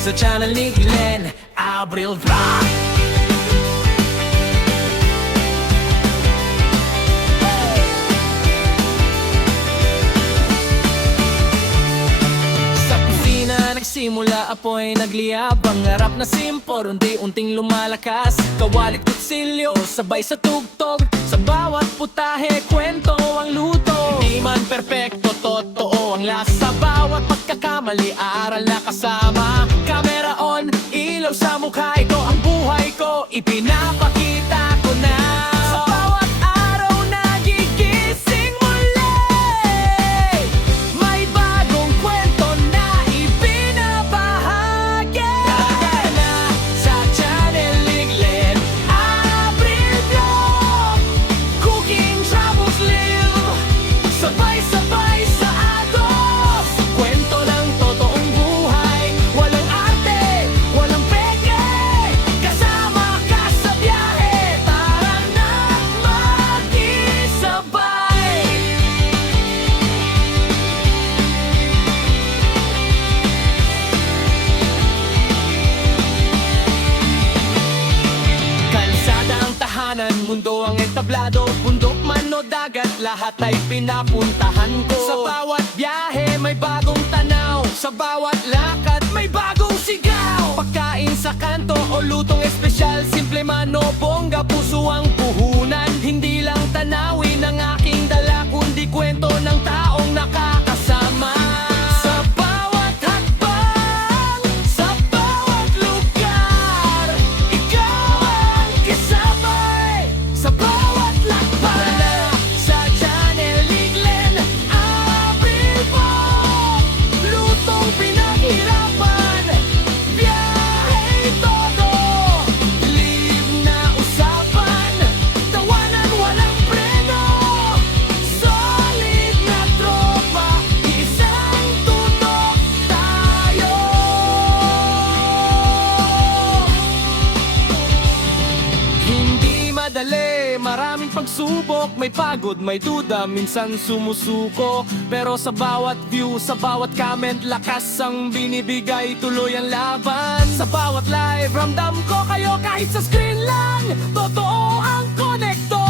sa channel ni Glenn Abril Vlog. Nagsimula apoy nagliyab, ang harap na simpor unti-unting lumalakas. Kawalit kutsilyo, sabay sa tugtog, sa bawat putahe, kwento ang luto. Di man perpekto, totoo ang lasa. Bawat pagkakamali, aaral na kasama. Camera on, ilaw sa mukha. Ito ang buhay ko, ipinapakita ko na. Sa bawat araw nagigising muli, may bagong kwento na ibinabahagi. Kaya sa channel ni Glenn Abril Vlog, cooking, travels, live, sabay-sabay sa agos. Kwento ng totoong buhay, walang arte, walang peke. Kasama ka sa biyahe, tara na't makisabay. Kalsada ang tahanan, mundo ang entablado. Bundok man o dagat, lahat ay pinapuntahan ko. Sa bawat biyahe may bagong tanaw, sa bawat lakad may bagong sigaw. Pagkain sa kanto o lutong espesyal, simple man o bongga, puso ang puhunan. Hindi lang tanawin ang aking dala, kundi kwento ng taong nakakasama. Sa bawat hakbang, sa bawat lugar, ikaw ang kasabay. Sa bawat lakbay, sa channel ni Glenn Abril Vlog, lutong pinaghirapan, biyahe todo, live na usapan, tawanan walang preno, solid na tropa, isang tunog tayo. Hindi madali, maraming pagsubok, may pagod, may duda, minsan sumusuko. Pero sa bawat view, sa bawat comment, lakas ang binibigay, tuloy ang laban. Sa bawat live, ramdam ko kayo kahit sa screen lang. Totoo ang konekto,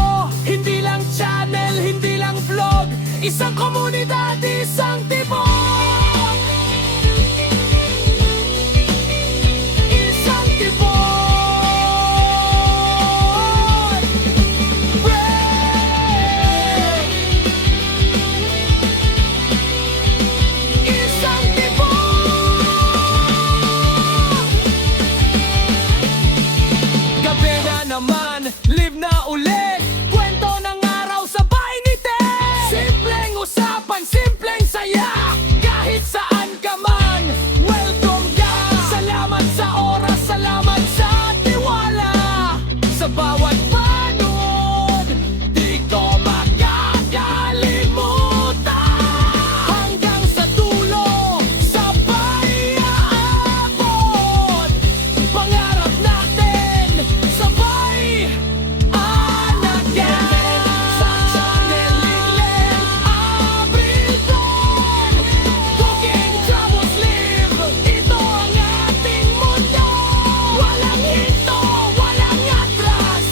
hindi lang channel, hindi lang vlog, isang komunidad, isang tibok. Isang tibok. Isang tibok. Gabi na naman, live na ulit, kwento ng araw sabay ngiti. Simpleng usapan, simpleng saya, kahit saan ka man, welcome ka. Salamat sa oras, salamat sa tiwala. Sa bawat panood, di ko makakalimutan. Hanggang sa dulo, sabay aabot. Pangarap natin, sabay anagan. Sa channel ni Glenn Abril Vlog, cooking, travels, live, ito ang ating mundo. Walang hinto, walang atras,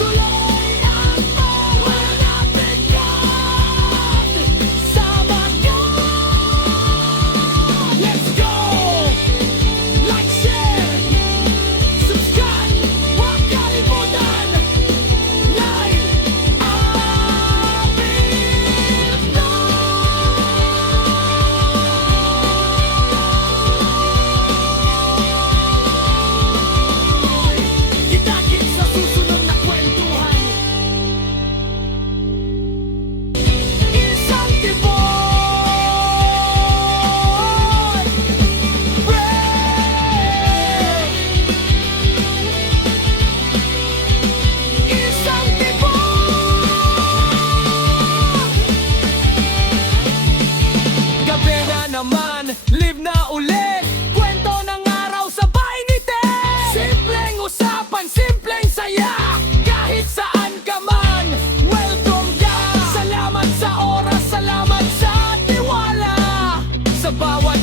tuloy ang paghanapin yan. Sama ka, let's go! Like, share, subscribe, huwag kalimutan. Live Abril Vlog. Kita-kits sa susunod na kwentuhan. Isang tibok. Break. Isang tibok. Gabi na naman, live na ulit, kwento ng araw sabay ngiti. Simpleng usapan, simpleng saya, kahit saan ka man, welcome ka. Salamat sa oras, salamat sa tiwala. Sa bawat